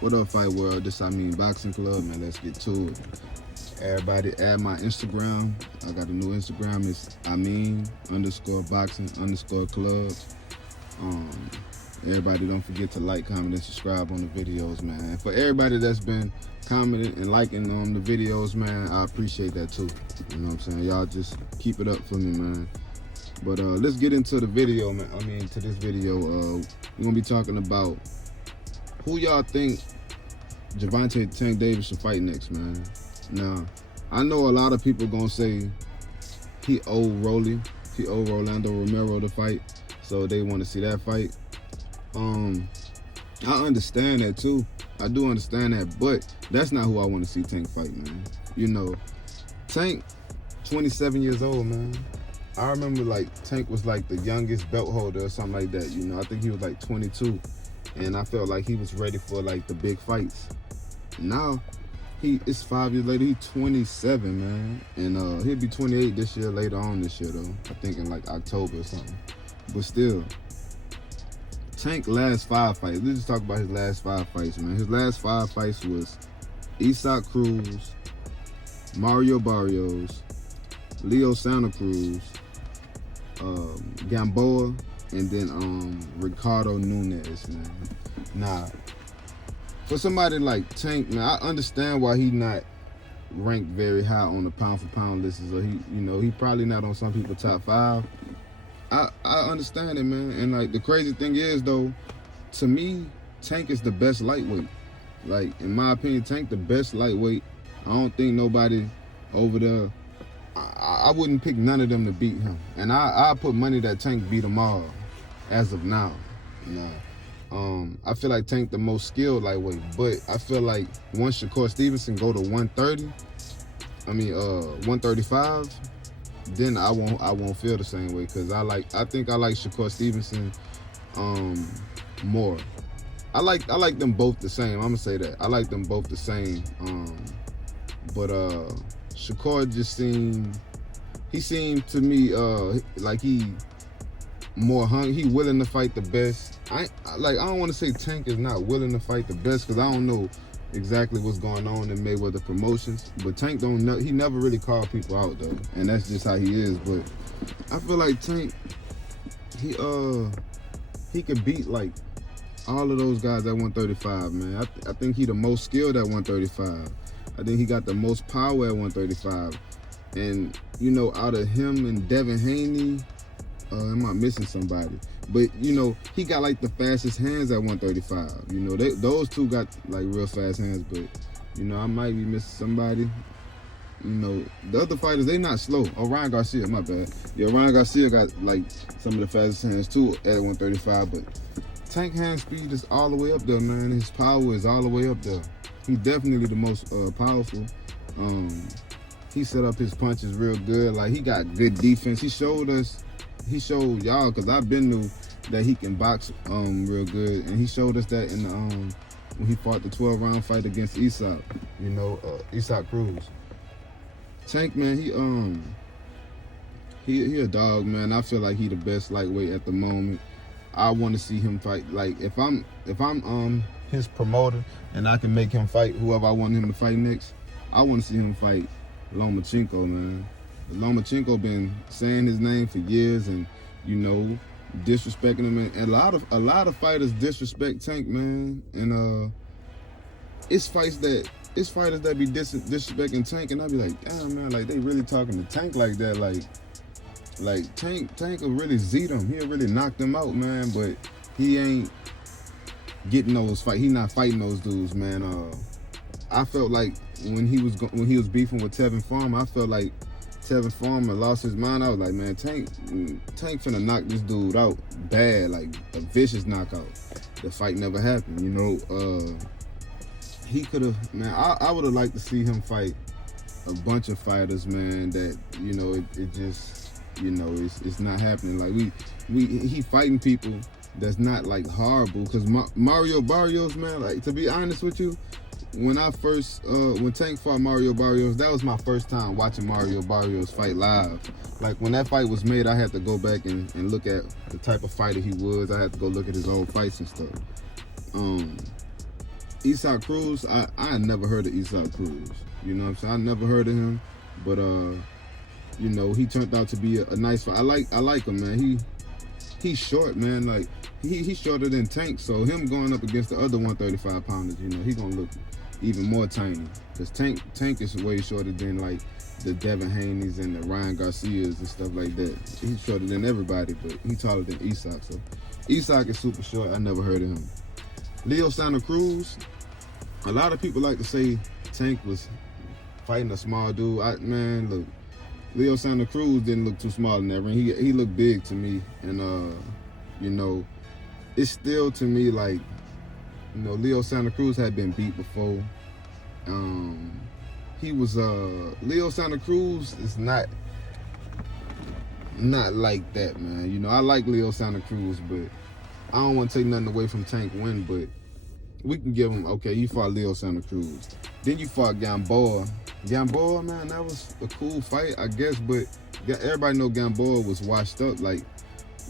What up, Fight World? This Amin Boxing Club, man. Let's get to it. Everybody add my Instagram. I got a new Instagram. It's Amin_boxing_club. Um, Everybody don't forget to like, comment, and subscribe on the videos, man. And for everybody that's been commenting and liking on the videos, man, I appreciate that too. You know what I'm saying? Y'all just keep it up for me, man. But let's get into the video, man. To this video. We're gonna be talking about who y'all think Gervonta Tank Davis should fight next, man. Now, I know a lot of people gonna say he owe Rolando Romero to fight, so they want to see that fight. I understand that too. I do understand that, but that's not who I want to see Tank fight, man. You know, Tank, 27 years old, man. I remember like Tank was like the youngest belt holder or something like that. You know, I think he was like 22, and I felt like he was ready for like the big fights. Now, it's 5 years later. He's 27, man, and he'll be 28 this year. Later on this year, though, I think in like October or something. But still, Tank last 5 fights. Let's just talk about his last 5 fights, man. His last 5 fights was Isaac Cruz, Mario Barrios, Leo Santa Cruz, Gamboa, and then Ricardo Nunes, man. Nah, for somebody like Tank, man, I understand why he not ranked very high on the pound for pound list. Or he probably not on some people's top 5. I understand it, man. And like the crazy thing is though, to me, Tank is the best lightweight. Like in my opinion, Tank the best lightweight. I don't think nobody over there. I wouldn't pick none of them to beat him. And I put money that Tank beat them all as of now. I feel like Tank the most skilled lightweight, but I feel like once Shakur Stevenson go to 135, then I won't feel the same way, because I think I like Shakur Stevenson more. I like them both the same. I'm gonna say that. I like them both the same. But Shakur just seemed to me like he more hungry. He willing to fight the best. I don't want to say Tank is not willing to fight the best, because I don't know exactly what's going on in Mayweather Promotions. But Tank he never really called people out though, and that's just how he is. But I feel like Tank, he could beat like all of those guys at 135, man. I think he the most skilled at 135. I think he got the most power at 135. And out of him and Devin Haney, am I missing somebody? But he got like the fastest hands at 135. Those two got like real fast hands. But I might be missing somebody. The other fighters, they not slow. Oh, Ryan Garcia, my bad. Yeah, Ryan Garcia got like some of the fastest hands too at 135. But Tank hand speed is all the way up there, man. His power is all the way up there. He's definitely the most powerful. He set up his punches real good. Like, he got good defense. He showed y'all, because I've been knew that he can box real good, and he showed us that in the when he fought the 12-round fight against Isaac Cruz. Tank, man, he a dog, man. I feel like he the best lightweight at the moment. I want to see him fight. Like, if I'm his promoter and I can make him fight whoever I want him to fight next, I want to see him fight Lomachenko, man. Lomachenko been saying his name for years, and disrespecting him, and a lot of fighters disrespect Tank, man. And it's fighters that be disrespecting Tank, and I be like, damn, man, like they really talking to Tank like that, like Tank will really zee them. He'll really knock them out, man. But he ain't getting those fights. He not fighting those dudes, man. I felt like when he was beefing with Tevin Farmer, I felt like Tevin Farmer lost his mind. I was like, man, Tank finna knock this dude out bad, like a vicious knockout. The fight never happened, He could have, man. I would have liked to see him fight a bunch of fighters, man. That it just, it's not happening. Like he fighting people that's not like horrible. Because Mario Barrios, man. Like, to be honest with you, when Tank fought Mario Barrios, that was my first time watching Mario Barrios fight live. Like, when that fight was made, I had to go back and look at the type of fighter he was. I had to go look at his old fights and stuff. Isak Cruz, I never heard of Isak Cruz. You know what I'm saying? I never heard of him, but you know, he turned out to be a nice fight. I like him, man. He's short, man. Like he's shorter than Tank, so him going up against the other 135 pounders, you know, he gonna look even more tiny. Cause Tank is way shorter than like the Devin Haney's and the Ryan Garcias and stuff like that. He's shorter than everybody, but he's taller than Isak. So Isak is super short. I never heard of him. Leo Santa Cruz. A lot of people like to say Tank was fighting a small dude. Man, look, Leo Santa Cruz didn't look too small in that ring. He looked big to me, and you know, it's still to me like, you know, Leo Santa Cruz had been beat before. He was Leo Santa Cruz is not like that, man. You know, I like Leo Santa Cruz, but I don't want to take nothing away from Tank win, but we can give him, okay, you fought Leo Santa Cruz. Then you fought Gamboa. Gamboa, man, that was a cool fight, I guess, but everybody know Gamboa was washed up. Like,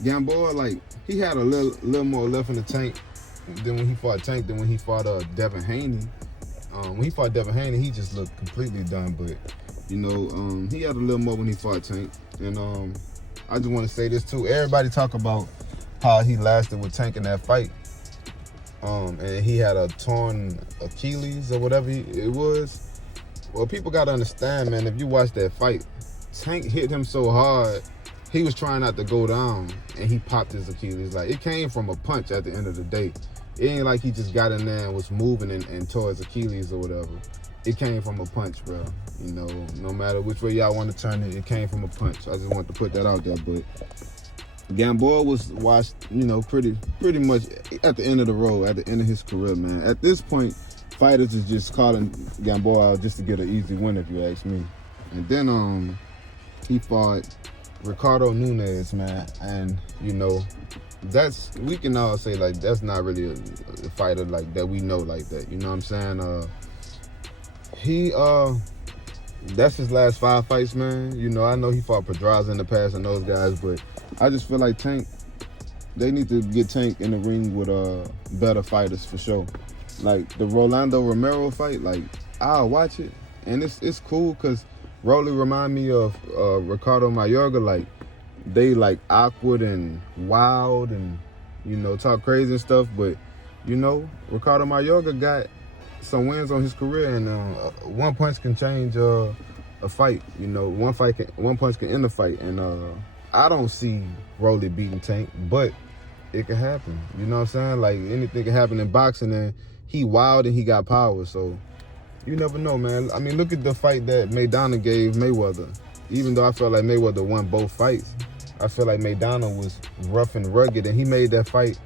Gamboa, like, he had a little more left in the tank than when he fought Tank, than when he fought Devin Haney. When he fought Devin Haney, he just looked completely done, but, you know, he had a little more when he fought Tank. And I just want to say this, too. Everybody talk about how he lasted with Tank in that fight. And he had a torn Achilles or whatever it was. Well, people got to understand, man, if you watch that fight, Tank hit him so hard, he was trying not to go down, and he popped his Achilles. Like, it came from a punch at the end of the day. It ain't like he just got in there and was moving and tore his Achilles or whatever. It came from a punch, bro. You know, no matter which way y'all want to turn it, it came from a punch. I just want to put that out there, but Gamboa was washed, you know, pretty much at the end of the road, at the end of his career, man. At this point, fighters is just calling Gamboa out just to get an easy win, if you ask me. And then he fought Ricardo Nunes, man, and you know, we can all say like that's not really a fighter like that we know like that. You know what I'm saying? That's his last 5 fights, man. You know, I know he fought Pedraza in the past and those guys, but I just feel like Tank, they need to get Tank in the ring with better fighters for sure. Like the Rolando Romero fight, like I'll watch it, and it's cool because Rolly remind me of Ricardo Mayorga. Like they like awkward and wild and, you know, talk crazy and stuff, but you know, Ricardo Mayorga got some wins on his career, and one punch can change a fight. You know, one punch can end a fight, and I don't see Rolly beating Tank, but it can happen. You know what I'm saying? Like anything can happen in boxing, and he wild and he got power, so you never know, man. I mean, look at the fight that Maidana gave Mayweather. Even though I felt like Mayweather won both fights, I feel like Maidana was rough and rugged, and he made that fight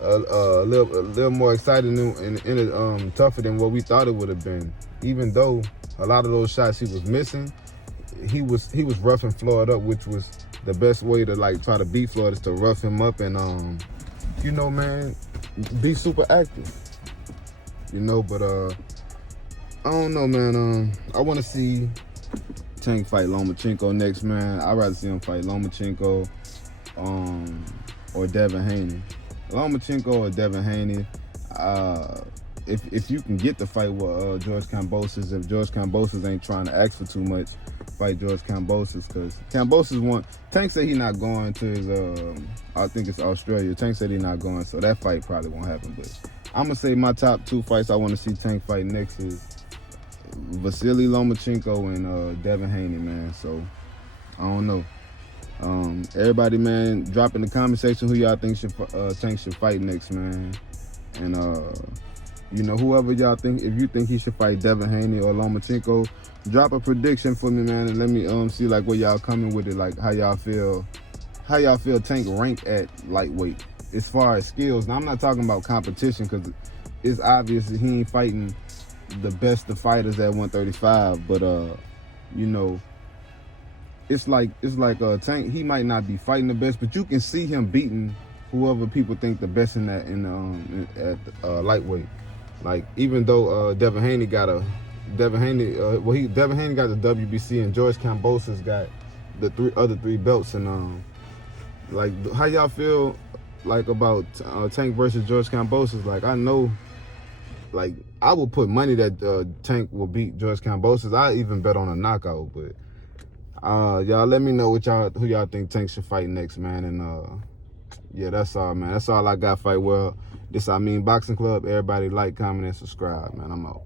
a little more exciting and tougher than what we thought it would have been. Even though a lot of those shots he was missing, he was rough and floored up, which was the best way to like try to beat Floyd, is to rough him up and you know, man, be super active. You know, but I don't know, man. I want to see Tank fight Lomachenko next, man. I'd rather see him fight Lomachenko or Devin Haney. Lomachenko or Devin Haney. If you can get the fight with George Kambosos, if George Kambosos ain't trying to ask for too much, fight George Kambosos, because Kambosos Tank said he not going to his, I think it's Australia. Tank said he not going, so that fight probably won't happen. But I'm going to say my top 2 fights I want to see Tank fight next is Vasily Lomachenko and Devin Haney, man. So, I don't know. Everybody, man, drop in the comment section who y'all think Tank should fight next, man. And, you know, whoever y'all think, if you think he should fight Devin Haney or Lomachenko, drop a prediction for me, man, and let me see like where y'all coming with it, like how y'all feel Tank rank at lightweight as far as skills. Now I'm not talking about competition, because it's obvious that he ain't fighting the best of fighters at 135, but you know, it's like Tank, he might not be fighting the best, but you can see him beating whoever people think the best in that at lightweight. Like, even though Devin Haney got the WBC, and George Kambosos got the other three belts, and like, how y'all feel like about Tank versus George Kambosos? Like, I know like I would put money that Tank will beat George Kambosos. I even bet on a knockout, but y'all let me know who y'all think Tank should fight next, man. And yeah, that's all, man. That's all I got. Fight well. This Amin Boxing Club. Everybody like, comment, and subscribe, man. I'm out.